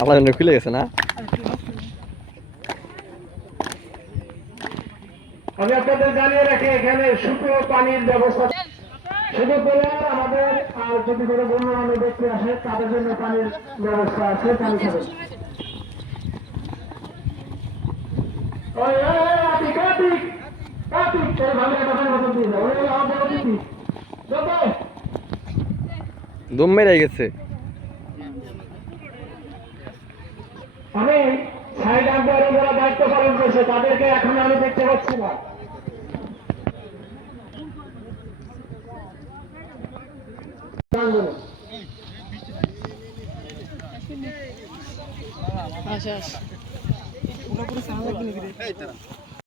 আমার জন্য খুলে গেছে না? আমি আপনাদের জানিয়ে রাখি এখানে শুকনো পানির ব্যবস্থা শুধু প্লেয়ার আমাদের আর যদি কোনো গণ্যমান্য ব্যক্তি আসে তাদের জন্য পানির ব্যবস্থা আছে, পানি খাবে। দম মেরে গেছে। আমি সাইড আম্পায়ারের যারা দায়িত্ব পালন করছে তাদেরকে এখন আমি দেখতে পাচ্ছি না। আচ্ছা